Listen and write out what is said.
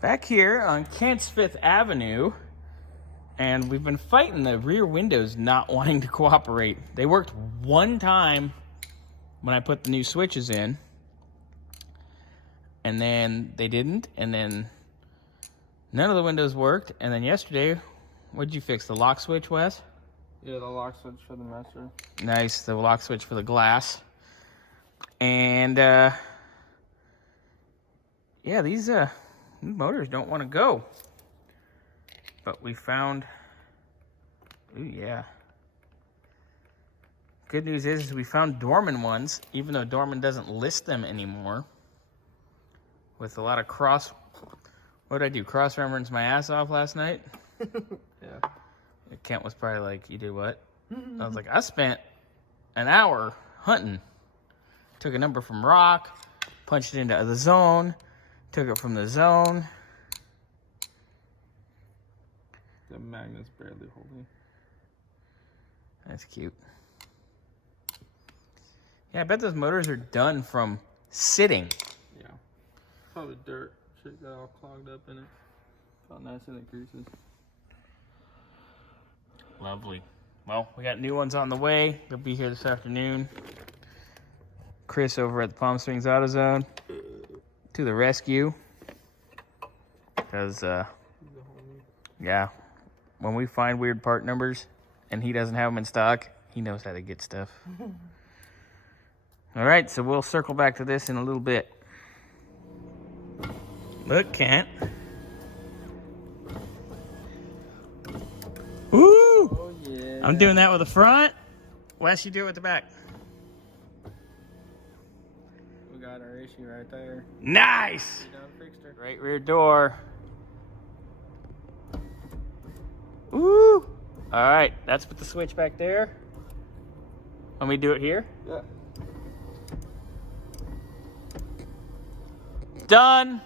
Back here on Kent's Fifth Avenue, and we've been fighting the rear windows not wanting to cooperate. They worked one time when I put the new switches in, and then they didn't, and then none of the windows worked, and then yesterday, what'd you fix, the lock switch, Wes? Yeah, the lock switch for the master. Nice, the lock switch for the glass. And, yeah, these motors don't want to go. But we found, ooh, yeah. Good news is we found Dorman ones, even though Dorman doesn't list them anymore. With a lot of what did I do? Cross-reference my ass off last night? Yeah. Kent was probably like, you did what? I was like, I spent an hour hunting. Took a number from Rock, punched it into the zone, took it from the zone. The magnet's barely holding. That's cute. Yeah, I bet those motors are done from sitting. Yeah. Probably dirt. Shit got all clogged up in it. Felt nice in it greases. Lovely. Well, we got new ones on the way. They'll be here this afternoon. Chris over at the Palm Springs AutoZone to the rescue. Because, yeah, when we find weird part numbers and he doesn't have them in stock, he knows how to get stuff. All right, so we'll circle back to this in a little bit. Look, Kent. Woo! Oh, yeah. I'm doing that with the front. Wes, you do it with the back. We got our issue right there. Nice! We done fixed her. Right rear door. Woo! All right, that's with the switch back there. Want me to do it here? Yeah. Done.